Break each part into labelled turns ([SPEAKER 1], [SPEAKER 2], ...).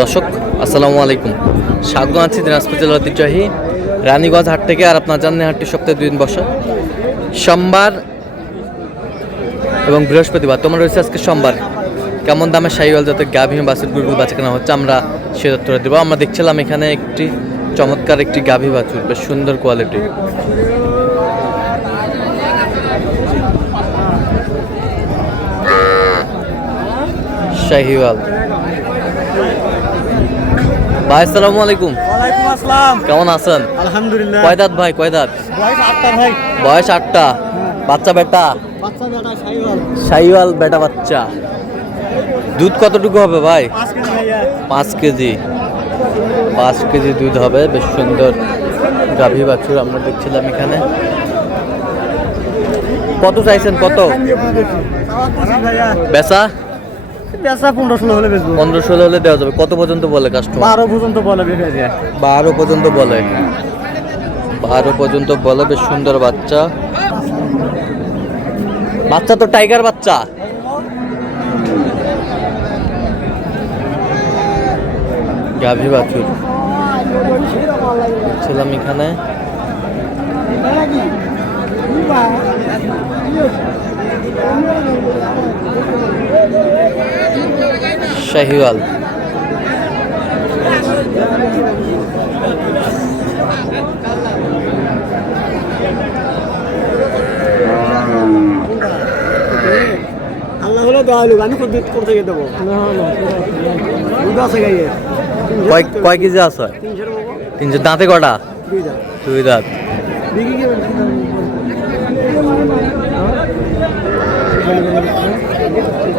[SPEAKER 1] দর্শক, আসসালামু আলাইকুম। স্বাগত আছি দিনাজপুর জেলার ঐতিহ্যবাহী রানীগঞ্জ হাট থেকে আর আপনার জানেন হাটটি সপ্তাহে দুই দিন বসে। সোমবার এবং বৃহস্পতিবার তোমার রয়েছে আজকে সোমবার। কেমন দামে শাহিওয়াল যাতে গাভী বাছুর গুরুগুলো বাচ্চা কেনা হচ্ছে, আমরা সে তথ্যটা দেবো। আমরা দেখছিলাম এখানে একটি চমৎকার একটি গাভী বাছুর, বেশ সুন্দর কোয়ালিটি শাহিওয়াল। ভাই আসসালামু আলাইকুম।
[SPEAKER 2] ওয়ালাইকুম আসসালাম।
[SPEAKER 1] কেমন আছেন?
[SPEAKER 2] আলহামদুলিল্লাহ।
[SPEAKER 1] কয় দাঁত ভাই কয় দাঁত?
[SPEAKER 2] বয়স আটটা ভাই।
[SPEAKER 1] বয়স আটটা। বাচ্চা বেটা?
[SPEAKER 2] বাচ্চা বেটা সাইওয়াল।
[SPEAKER 1] শাহিওয়াল বেটা বাচ্চা। দুধ কতটুকু হবে ভাই?
[SPEAKER 2] পাঁচ কেজি
[SPEAKER 1] পাঁচ কেজি। দুধ হবে বেশ সুন্দর গাভী বাছুর আমরা দেখছিলাম এখানে। কত চাইছেন কত?
[SPEAKER 2] ভাইয়া।
[SPEAKER 1] বেচা
[SPEAKER 2] পেঁচা পনেরো ষোলো হলে বেচবো।
[SPEAKER 1] পনেরো ষোলো হলে দেওয়া যাবে। কত পর্যন্ত বলে কাস্টমার
[SPEAKER 2] বারো পর্যন্ত বলে বেঁচে যায়
[SPEAKER 1] বারো পর্যন্ত বলে। বারো পর্যন্ত বলে বেশ সুন্দর বাচ্চা। বাচ্চা তো টাইগার বাচ্চা। গাভী বাছুর। ছিলাম এখানে। শাহিওয়াল।
[SPEAKER 2] আল্লাহ হলো দেওয়া লোক আমি দুধ করতে গিয়ে দেবো। দুধ আছে গাইয়ে।
[SPEAKER 1] কয় কয় কেজি আছে?
[SPEAKER 2] তিনশো
[SPEAKER 1] দাঁতে কটা?
[SPEAKER 2] দুই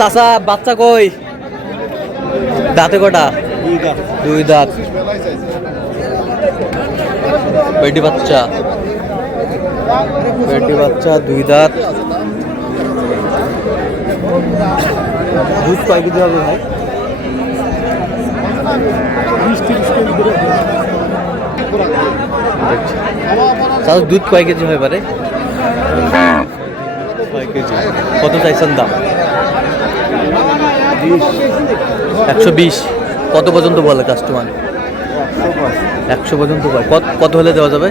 [SPEAKER 1] চাষা বাচ্চা কই? দাঁতে কটা? দুই দাঁত। বেটি বাচ্চা। বেটি বাচ্চা, দুই দাঁত। দুধ কয় কেজি হবে ভাই? তাহলে দুধ কয় কেজি হয় পারে কত চাইছেন দাম? একশো বিশ। কত পর্যন্ত বলে কাস্টমার একশো পর্যন্ত বলে। কত কত হলে দেওয়া যাবে?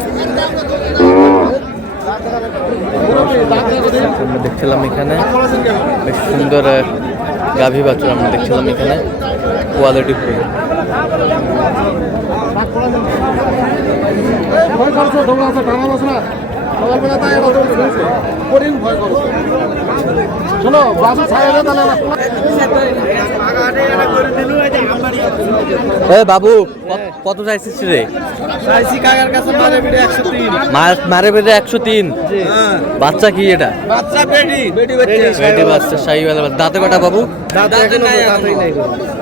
[SPEAKER 1] দেখছিলাম এখানে। বেশ সুন্দর গাভী বাছুর আমরা দেখছিলাম এখানে। Quality full. এ বাবু কত- চাইছিস রে?
[SPEAKER 2] কাকার কাছে মারে বিড়ে একশো তিন।
[SPEAKER 1] মারে বেড়ে একশো তিন? বাচ্চা কি এটা?
[SPEAKER 2] বাচ্চা বেডি। বেডি
[SPEAKER 1] বেটি বাচ্চা। শাহিওয়ালা দাঁতে কটা বাবু?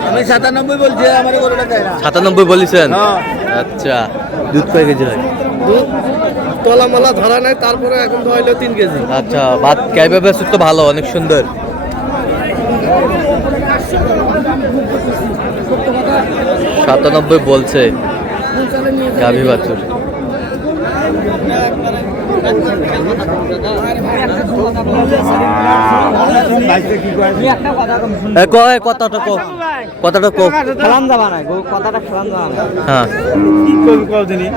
[SPEAKER 2] আমি সাতানব্বই বলছি আমার গরুটা
[SPEAKER 1] সাতানব্বই বলিছেন? আচ্ছা। দুধ কয় কেজি হয়?
[SPEAKER 2] তলা মালা ধরা নাই তারপরে এখন তো হইল তিন কেজি।
[SPEAKER 1] আচ্ছা ভাত ক্যাবে বেসুর তো ভালো অনেক সুন্দর। সাতানব্বই বলছে গাভী বাছুর। এ, কয় কতটা কো কতটা কো।
[SPEAKER 2] খেলাম যাবা না কথাটা খেলাম যাবা না
[SPEAKER 1] হ্যাঁ।
[SPEAKER 2] কি করবি কদিনই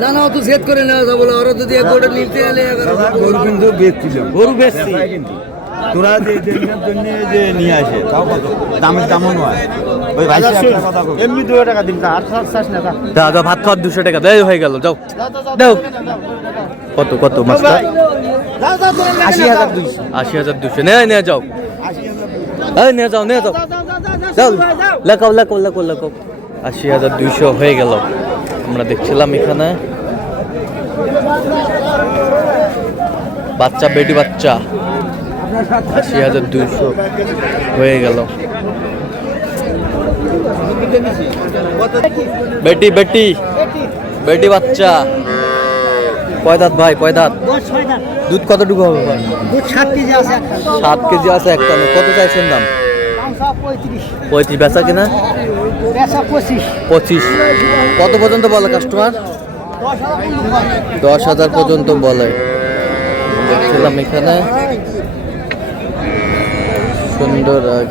[SPEAKER 2] না তো সেট করে নেওয়া যাব ওরা যদি এক নিতে এলে
[SPEAKER 3] গরু কিন্তু বেচছিল
[SPEAKER 2] গরু বেশি
[SPEAKER 3] তোরা যে জন্য যে নিয়ে আসে তাও কত দামের দামও নয় ওই ভাই কথা কই
[SPEAKER 2] এমনি দু টাকা দিন আর চাষ না
[SPEAKER 1] দা দা ভাত খাওয়ার দুশো টাকা দেয় হয়ে গেল যাও দাও কত কত মাস্টার
[SPEAKER 2] আশি হাজার দুইশো
[SPEAKER 1] আশি হাজার দুশো নে নে যাও এই নিয়ে যাও নিয়ে যাও যাও লেখাও লেখাও লেখাও লেখাও আশি হাজার দুইশো হয়ে গেল আমরা দেখছিলাম এখানে। বাচ্চা, বেটি বাচ্চা। আশি হাজার দুইশো হয়ে গেল। বেটি বেটি। বেটি বাচ্চা। কয় দাঁত ভাই, কয় দাঁত? দুধ কতটুকু হবে ভাই?
[SPEAKER 2] সাত কেজি আছে
[SPEAKER 1] সাত কেজি আছে একটা। কত চাইছেন দাম?
[SPEAKER 2] পঁয়ত্রিশ
[SPEAKER 1] বেচা কিনা?
[SPEAKER 2] পঁচিশ।
[SPEAKER 1] কত পর্যন্ত বলে কাস্টমার
[SPEAKER 2] দশ হাজার পর্যন্ত
[SPEAKER 1] বলে। দেখছিলাম এখানে। সুন্দর আহ,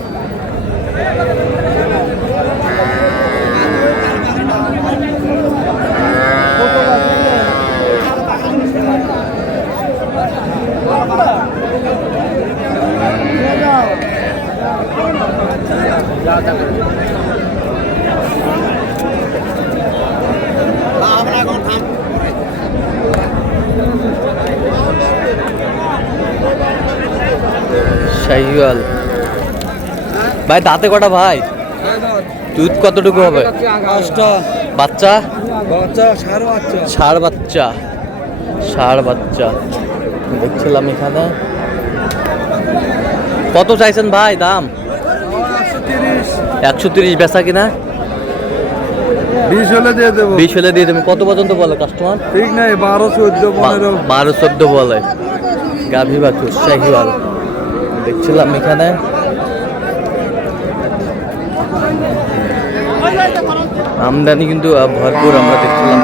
[SPEAKER 1] শাহিওয়াল। ভাই, দাঁতে কটা ভাই? দুধ কতটুকু হবে? বাচ্চা? ষাড় বাচ্চা। ষাড় বাচ্চা। দেখছিলাম এখানে। কত চাইছেন ভাই দাম? একশো তিরিশ। বেচা কিনা?
[SPEAKER 3] বিশ হলে দিয়ে দেবো।
[SPEAKER 1] বিশ হলে দিয়ে দেবেন। কত পর্যন্ত বলে কাস্টমার
[SPEAKER 3] ঠিক নাই বারো চোদ্দ পনেরো।
[SPEAKER 1] বারো চোদ্দ বলে। গাভী বাছুর শাহিওয়াল দেখছিলাম এখানে। আমদানি কিন্তু ভরপুর আমরা দেখছিলাম।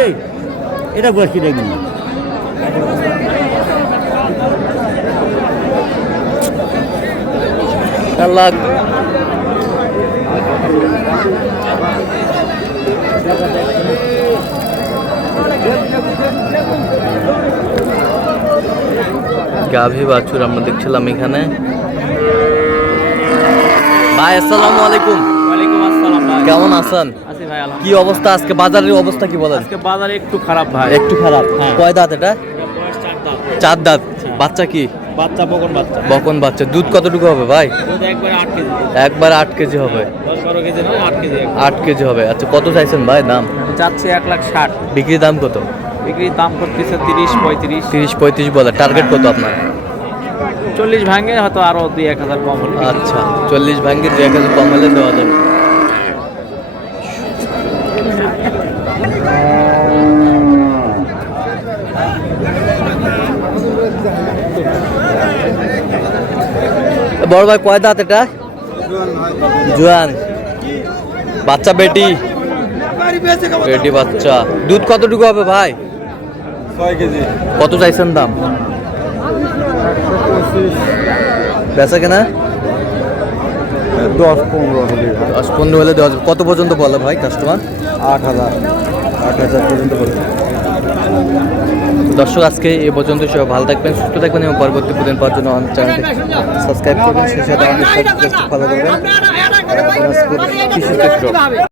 [SPEAKER 3] এই এটা বয়স কি
[SPEAKER 1] আল্লাহ গাভী বাছুর আমরা দেখছিলাম এখানে। ভাই আসসালামু আলাইকুম।
[SPEAKER 4] ওয়ালাইকুম আসসালাম ভাই।
[SPEAKER 1] কেমন আছেন?
[SPEAKER 4] আছি ভাই আলহামদুলিল্লাহ।
[SPEAKER 1] কি অবস্থা? আজকে বাজারের অবস্থা কি বলেন?
[SPEAKER 4] আজকে বাজার একটু খারাপ ভাই।
[SPEAKER 1] একটু খারাপ।
[SPEAKER 4] হ্যাঁ।
[SPEAKER 1] কয় দাঁত এটা?
[SPEAKER 4] চার দাঁত।
[SPEAKER 1] চার দাঁত। বাচ্চা কি?
[SPEAKER 4] বাচ্চা বকন বাচ্চা।
[SPEAKER 1] বকন বাচ্চা। দুধ কতটুকু হবে ভাই?
[SPEAKER 4] একবার আট কেজি।
[SPEAKER 1] হবে।
[SPEAKER 4] আট কেজি
[SPEAKER 1] হবে। আচ্ছা কত চাইছেন ভাই দাম?
[SPEAKER 4] যাচ্ছে এক লাখ ষাট।
[SPEAKER 1] বিক্রির দাম কত?
[SPEAKER 4] বিক্রির দাম করতেছে তিরিশ পঁয়ত্রিশ।
[SPEAKER 1] তিরিশ পঁয়ত্রিশ বলে। টার্গেট কত আপনার?
[SPEAKER 4] চল্লিশ ভাঙে হয়তো আরও দুই এক হাজার কম হলে।
[SPEAKER 1] আচ্ছা চল্লিশ ভাঙ্গি দু এক হাজার কম হলে দেওয়া যাবে। বড় ভাই কয় দাঁত এটা? জোয়ান। বাচ্চা বেটি? বেটি বাচ্চা। দুধ কতটুকু হবে ভাই?
[SPEAKER 3] কেজি।
[SPEAKER 1] কত চাইছেন দাম? বেচা কেনা?
[SPEAKER 3] দশ পনেরো হলে।
[SPEAKER 1] দশ পনেরো হলে দশ কত পর্যন্ত বলে ভাই কাস্টমার
[SPEAKER 3] আট হাজার। আট হাজার পর্যন্ত বলে।
[SPEAKER 1] দর্শক আজকে এ পর্যন্ত সব ভালো থাকবেন সুস্থ থাকবেন এবং পরবর্তী প্রদিন পাওয়ার জন্য আমাদের চ্যানেলটি সাবস্ক্রাইব করবেন। সেই সাথে আমাদের ফলো করবেন।